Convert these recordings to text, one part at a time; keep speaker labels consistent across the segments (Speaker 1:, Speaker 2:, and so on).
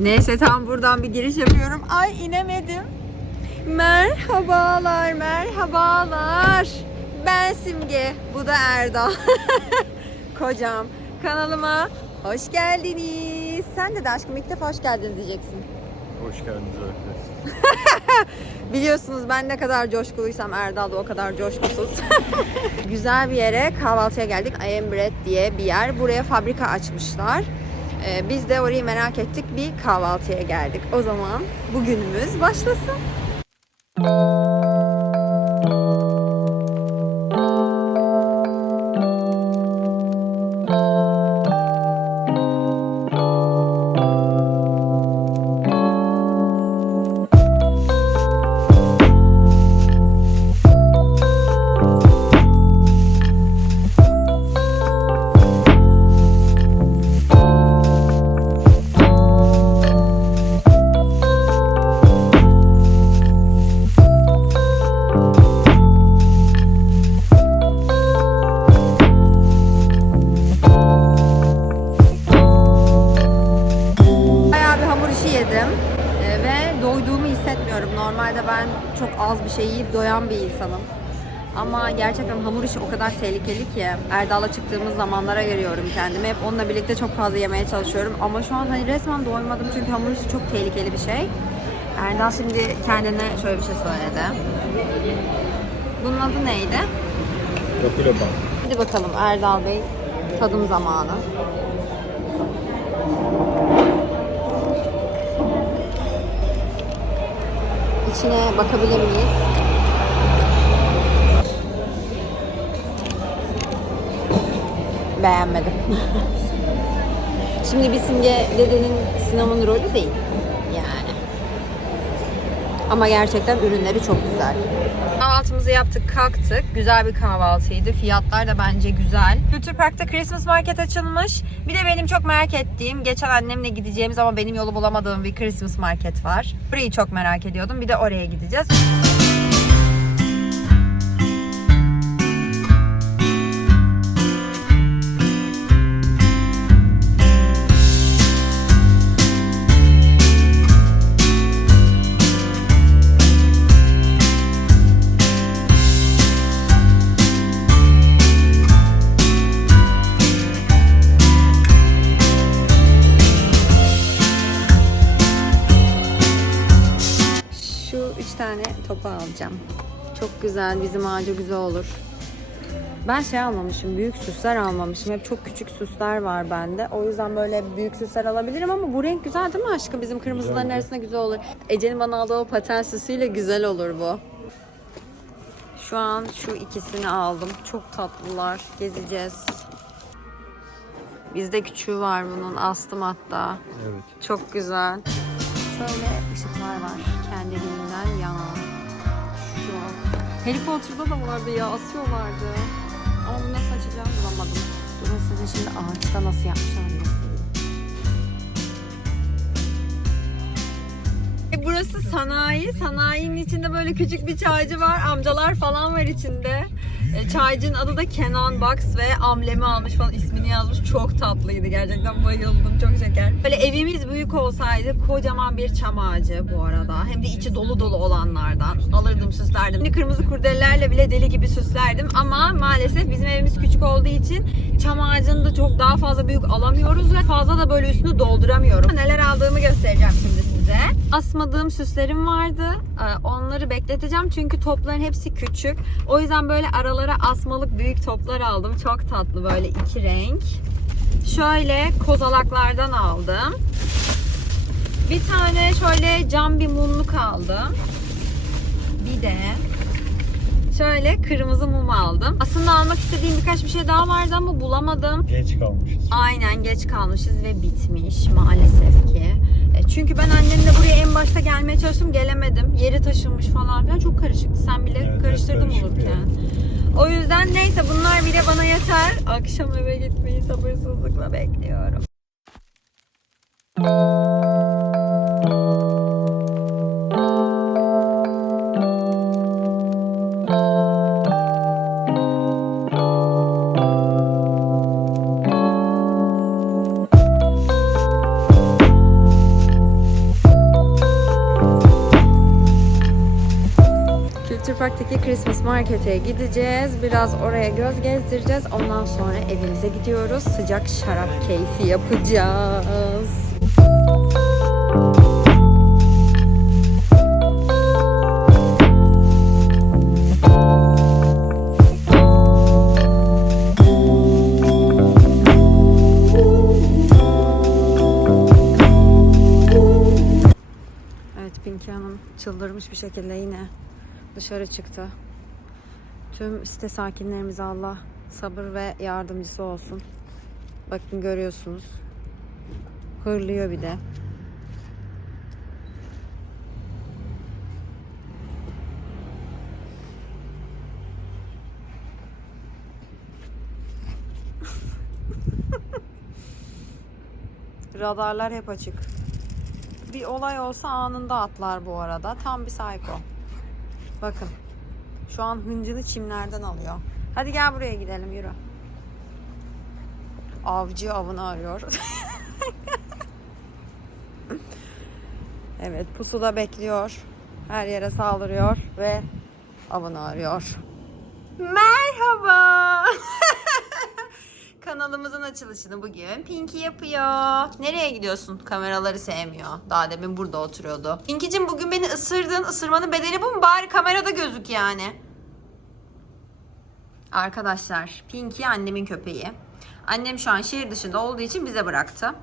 Speaker 1: Neyse tam buradan bir giriş yapıyorum. Ay inemedim. Merhabalar, merhabalar. Ben Simge, bu da Erdal. Kocam. Kanalıma hoş geldiniz. Sen de de aşkım ilk defa hoş geldiniz diyeceksin.
Speaker 2: Hoş geldiniz arkadaşlar.
Speaker 1: Biliyorsunuz ben ne kadar coşkuluysam Erdal da o kadar coşkusuz. Güzel bir yere kahvaltıya geldik. I Am Bread diye bir yer. Buraya fabrika açmışlar. Ee, biz de orayı merak ettik. Bir kahvaltıya geldik. O zaman bugünümüz başlasın. İşi o kadar tehlikeli ki Erdal'la çıktığımız zamanlara görüyorum kendimi. Hep onunla birlikte çok fazla yemeye çalışıyorum. Ama şu an hani resmen doymadım çünkü hamur işi çok tehlikeli bir şey. Erdal şimdi kendine şöyle bir şey söyledi. Bunun adı neydi?
Speaker 2: Bak.
Speaker 1: Hadi bakalım Erdal Bey tadım zamanı. İçine bakabilir miyiz? Beğenmedim. Şimdi bir simge dedenin sinemon rolü değil. Yani. Ama gerçekten ürünleri çok güzel. Kahvaltımızı yaptık, kalktık. Güzel bir kahvaltıydı. Fiyatlar da bence güzel. Kültür Park'ta Christmas Market açılmış. Bir de benim çok merak ettiğim, geçen annemle gideceğimiz ama benim yolu bulamadığım bir Christmas Market var. Burayı çok merak ediyordum. Bir de oraya gideceğiz. Alacağım. Çok güzel, bizim ağaca güzel olur. Ben şey almamışım, büyük süsler almamışım. Hep çok küçük süsler var bende. O yüzden böyle büyük süsler alabilirim ama bu renk güzel değil mi aşkım? Bizim kırmızıların
Speaker 2: Güzel.
Speaker 1: arasında güzel olur. Ece'nin bana aldığı o paten süsüyle güzel olur bu. Şu an şu ikisini aldım. Çok tatlılar. Gezeceğiz. Bizde küçüğü var bunun. Astım hatta.
Speaker 2: Evet.
Speaker 1: Çok güzel. Şöyle ışıklar var. Kendiliğinden yanan. Harry Potter'da da vardı ya. Asıyorlardı. Ama bunu nasıl açacağım bulamadım. Durun size şimdi ağaçta nasıl göstereyim. E, Burası sanayi. Sanayinin içinde böyle küçük bir çaycı var. Amcalar falan var içinde. E, Çaycının adı da Kenan Box ve amblemi almış falan ismini yazmış. Çok tatlıydı gerçekten bayıldım. Çok şeker. Böyle evimiz büyük olsaydı kocaman bir çam ağacı bu arada. Hem de içi dolu dolu olanlardan. Alırdım süslerdim. Şimdi kırmızı kurdelelerle bile deli gibi süslerdim. Ama maalesef bizim evimiz küçük olduğu için çam ağacını da çok daha fazla büyük alamıyoruz ve fazla da böyle üstünü dolduramıyorum. Neler aldığımı göstereceğim şimdi size. Asmadığım süslerim vardı. Ee, Onları bekleteceğim çünkü topların hepsi küçük. O yüzden böyle aralara asmalık büyük toplar aldım. Çok tatlı böyle iki renk. Şöyle kozalaklardan aldım. Bir tane şöyle cam bir mumluk aldım. Bir de şöyle kırmızı mum aldım. Aslında almak istediğim birkaç bir şey daha vardı ama bulamadım.
Speaker 2: Geç kalmışız.
Speaker 1: Aynen geç kalmışız ve bitmiş maalesef ki. E, Çünkü ben annemle buraya en başta gelmeye çalıştım gelemedim. Yeri taşınmış falan filan çok karışıktı. Sen bile
Speaker 2: Evet,
Speaker 1: karıştırdın
Speaker 2: evet,
Speaker 1: olurken. O yüzden neyse bunlar bile bana yeter. Akşam eve gitmeyi sabırsızlıkla bekliyorum. Şimdi Christmas Market'e gideceğiz. Biraz oraya göz gezdireceğiz. Ondan sonra evimize gidiyoruz. Sıcak şarap keyfi yapacağız. Evet Pinky Hanım çıldırmış bir şekilde yine dışarı çıktı. Tüm site sakinlerimize Allah sabır ve yardımcısı olsun. Bakın görüyorsunuz. Hırlıyor bir de. Radarlar hep açık. Bir olay olsa anında atlar bu arada. Tam bir psycho. Bakın. Şu an hıncını çimlerden alıyor. Hadi gel buraya gidelim yürü. Avcı avını arıyor. evet pusuda bekliyor. Her yere saldırıyor ve avını arıyor. Merhaba. Kanalımızın açılışını bugün Pinky yapıyor. Nereye gidiyorsun? Kameraları sevmiyor. Daha demin burada oturuyordu. Pinky'cim bugün beni ısırdın. Isırmanın bedeli bu mu? Bari kamerada gözük yani. Arkadaşlar Pinky annemin köpeği. Annem şu an şehir dışında olduğu için bize bıraktı.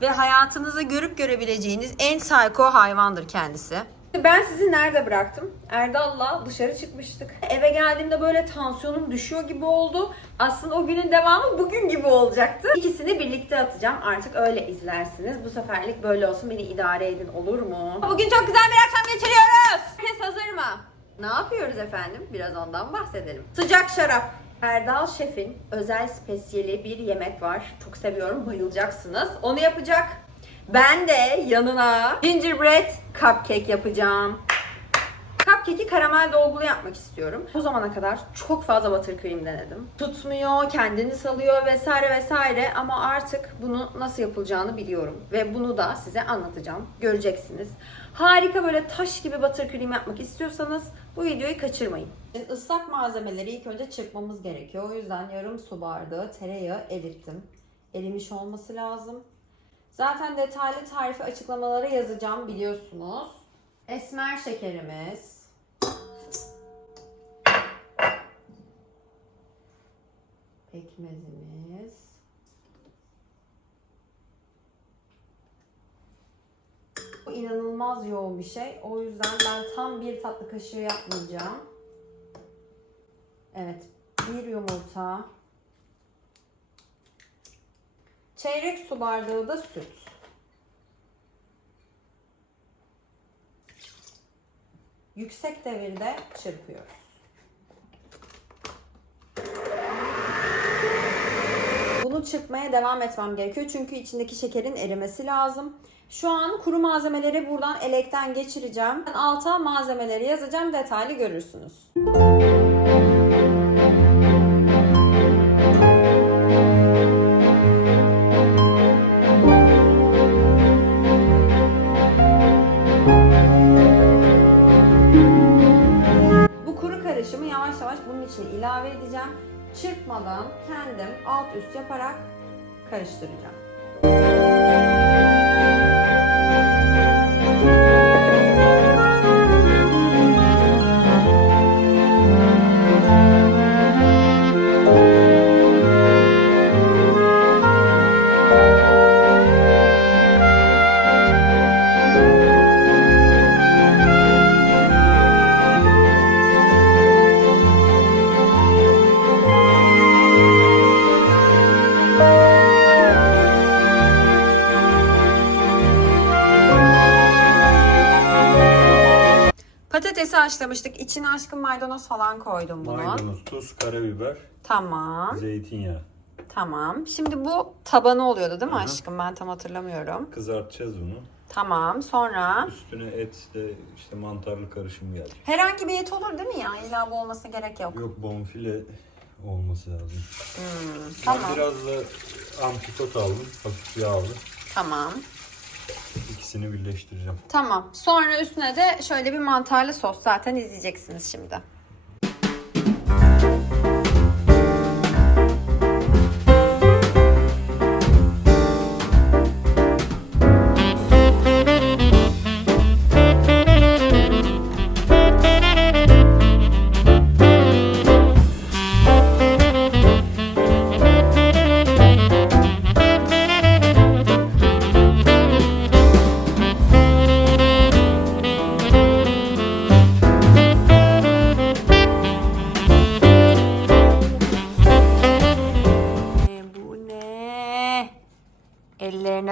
Speaker 1: Ve hayatınızda görüp görebileceğiniz en psycho hayvandır kendisi. Ben sizi nerede bıraktım? Erdal'la dışarı çıkmıştık. Eve geldiğimde böyle tansiyonum düşüyor gibi oldu. Aslında o günün devamı bugün gibi olacaktı. İkisini birlikte atacağım. Artık öyle izlersiniz. Bu seferlik böyle olsun. Beni idare edin olur mu? Bugün çok güzel bir akşam geçiriyoruz. Herkes hazır mı? Ne yapıyoruz efendim? Biraz ondan bahsedelim. Sıcak şarap. Erdal Şef'in özel spesiyeli bir yemek var. Çok seviyorum, bayılacaksınız. Onu yapacak. Ben de yanına gingerbread cupcake yapacağım. Cupcake'i karamel dolgulu yapmak istiyorum. Bu zamana kadar çok fazla buttercream denedim. Tutmuyor, kendini salıyor vesaire vesaire ama artık bunu nasıl yapılacağını biliyorum. Ve bunu da size anlatacağım. Göreceksiniz. Harika böyle taş gibi buttercream yapmak istiyorsanız bu videoyu kaçırmayın. Islak malzemeleri ilk önce çırpmamız gerekiyor. O yüzden yarım su bardağı tereyağı erittim. Erimiş olması lazım. Zaten detaylı tarifi açıklamalara yazacağım biliyorsunuz. Esmer şekerimiz. Pekmezimiz. Bu inanılmaz yoğun bir şey. O yüzden ben tam bir tatlı kaşığı yapmayacağım. Evet. Bir yumurta. Çeyrek su bardağı da süt. Yüksek devirde çırpıyoruz. Bunu çırpmaya devam etmem gerekiyor çünkü içindeki şekerin erimesi lazım. Şu an kuru malzemeleri buradan elekten geçireceğim. Alta malzemeleri yazacağım detaylı görürsünüz. Bu yavaş yavaş bunun içine ilave edeceğim. Çırpmadan kendim alt üst yaparak karıştıracağım. Patatesi haşlamıştık. İçine aşkım maydanoz falan koydum bunun.
Speaker 2: Maydanoz, tuz, karabiber,
Speaker 1: Tamam.
Speaker 2: zeytinyağı.
Speaker 1: Tamam. Şimdi bu tabanı oluyordu değil mi
Speaker 2: hı.
Speaker 1: aşkım? Ben tam hatırlamıyorum.
Speaker 2: Kızartacağız bunu.
Speaker 1: Tamam. Sonra
Speaker 2: Üstüne et de işte mantarlı karışım gelecek.
Speaker 1: herhangi bir et olur değil mi ya? İlla bu olması gerek yok.
Speaker 2: Yok bonfile olması lazım.
Speaker 1: tamam.
Speaker 2: Ben biraz da antrikot aldım. Hafif yağlı.
Speaker 1: Tamam.
Speaker 2: İkisini birleştireceğim.
Speaker 1: Tamam. Sonra üstüne de şöyle bir mantarlı sos zaten izleyeceksiniz şimdi.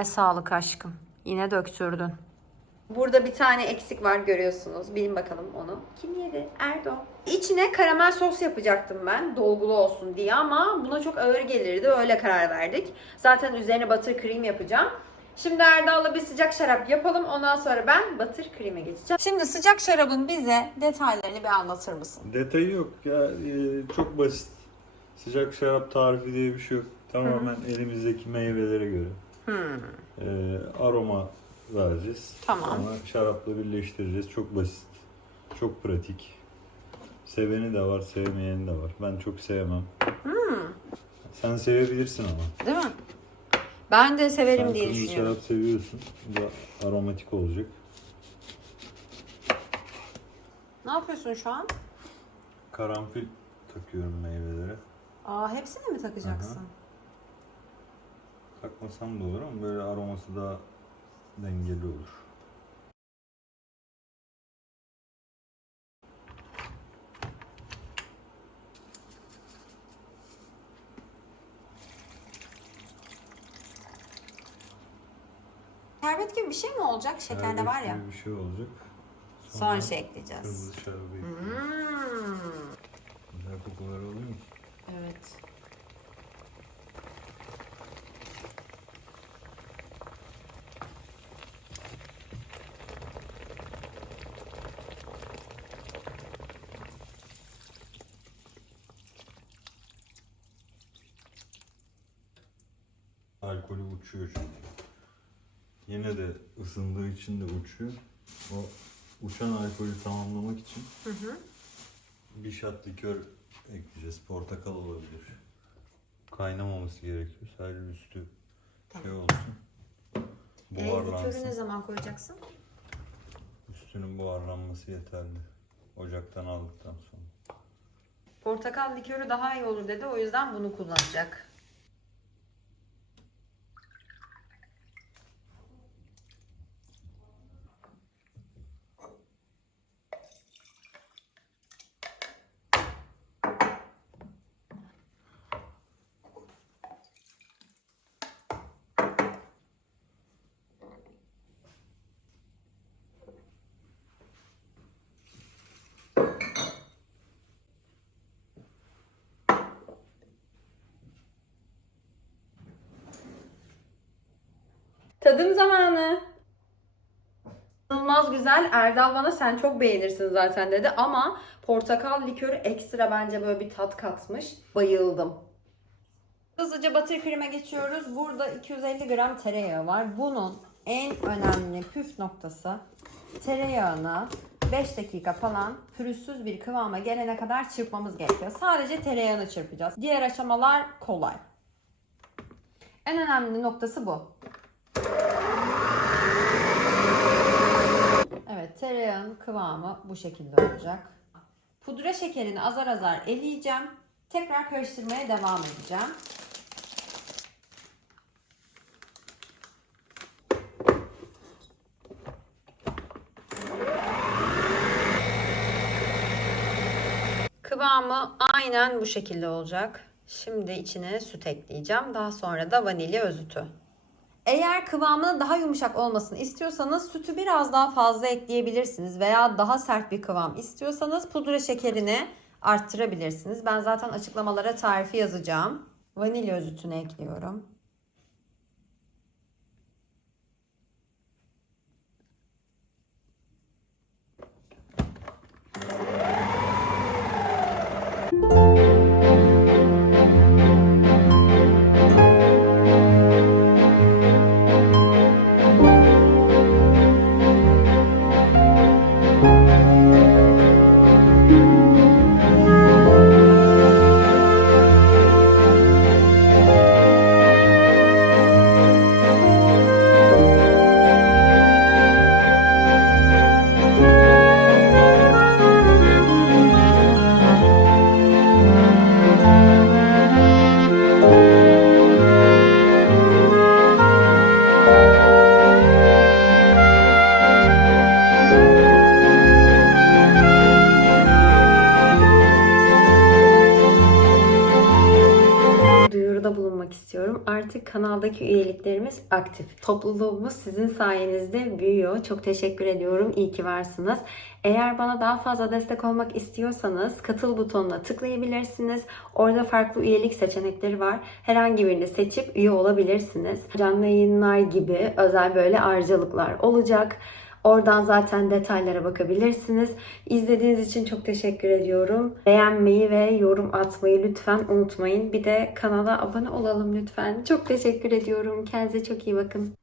Speaker 1: Eline sağlık aşkım. Yine döktürdün. Burada bir tane eksik var görüyorsunuz. Bilin bakalım onu. Kim yedi? Erdo. İçine karamel sos yapacaktım ben. Dolgulu olsun diye ama buna çok ağır gelirdi. Öyle karar verdik. Zaten üzerine butter cream yapacağım. Şimdi Erdal'la bir sıcak şarap yapalım. Ondan sonra ben butter cream'e geçeceğim. Şimdi sıcak şarabın bize detaylarını bir anlatır mısın?
Speaker 2: Detayı yok ya e, çok basit. Sıcak şarap tarifi diye bir şey yok. Tamamen elimizdeki meyvelere göre. E, aroma vereceğiz.
Speaker 1: Tamam.
Speaker 2: Sonra şarapla birleştireceğiz. Çok basit. Çok pratik. Seveni de var, sevmeyeni de var. Ben çok sevmem. Sen sevebilirsin ama.
Speaker 1: Değil mi? Ben de severim
Speaker 2: Sen
Speaker 1: diye düşünüyorum.
Speaker 2: şarap seviyorsun. Bu da aromatik olacak.
Speaker 1: Ne yapıyorsun şu an?
Speaker 2: Karanfil takıyorum meyvelere.
Speaker 1: Aa hepsini mi takacaksın?
Speaker 2: Aha. Takmasam da olur ama böyle aroması daha dengeli olur.
Speaker 1: Şerbet gibi bir şey mi olacak? Şeker de var ya.
Speaker 2: Gibi Bir şey olacak.
Speaker 1: Son şey ekleyeceğiz.
Speaker 2: Kırmızı ekleyeceğiz.
Speaker 1: Hmm.
Speaker 2: Güzel kokular oluyor mu?
Speaker 1: Evet.
Speaker 2: Alkolü uçuyor çünkü. Yine de ısındığı için de uçuyor. O uçan alkolü tamamlamak için bir shot likör ekleyeceğiz. Portakal olabilir. Kaynamaması gerekiyor. Sadece üstü şey olsun.
Speaker 1: E, likörü ne
Speaker 2: Buharlansın.
Speaker 1: zaman koyacaksın?
Speaker 2: Üstünün buharlanması yeterli. Ocaktan aldıktan sonra.
Speaker 1: Portakal likörü daha iyi olur dedi. O yüzden bunu kullanacak. Tadım zamanı. İnanılmaz güzel. Erdal bana sen çok beğenirsin zaten dedi ama portakal likörü ekstra bence böyle bir tat katmış. Bayıldım. Hızlıca batır kreme geçiyoruz. Burada 250 gram tereyağı var. Bunun en önemli püf noktası tereyağını 5 dakika falan pürüzsüz bir kıvama gelene kadar çırpmamız gerekiyor. Sadece tereyağını çırpacağız. Diğer aşamalar kolay. En önemli noktası bu. Evet tereyağın kıvamı bu şekilde olacak. Pudra şekerini azar azar eleyeceğim. Tekrar karıştırmaya devam edeceğim. Kıvamı aynen bu şekilde olacak. Şimdi içine süt ekleyeceğim. Daha sonra da vanilya özütü. Eğer kıvamının daha yumuşak olmasını istiyorsanız sütü biraz daha fazla ekleyebilirsiniz veya daha sert bir kıvam istiyorsanız pudra şekerini arttırabilirsiniz. Ben zaten açıklamalara tarifi yazacağım. Vanilya özütünü ekliyorum. Kanaldaki üyeliklerimiz aktif. Topluluğumuz sizin sayenizde büyüyor. Çok teşekkür ediyorum. İyi ki varsınız. Eğer bana daha fazla destek olmak istiyorsanız katıl butonuna tıklayabilirsiniz. Orada farklı üyelik seçenekleri var. Herhangi birini seçip üye olabilirsiniz. Canlı yayınlar gibi özel böyle ayrıcalıklar olacak. Oradan zaten detaylara bakabilirsiniz. İzlediğiniz için çok teşekkür ediyorum. Beğenmeyi ve yorum atmayı lütfen unutmayın. Bir de kanala abone olalım lütfen. Çok teşekkür ediyorum. Kendinize çok iyi bakın.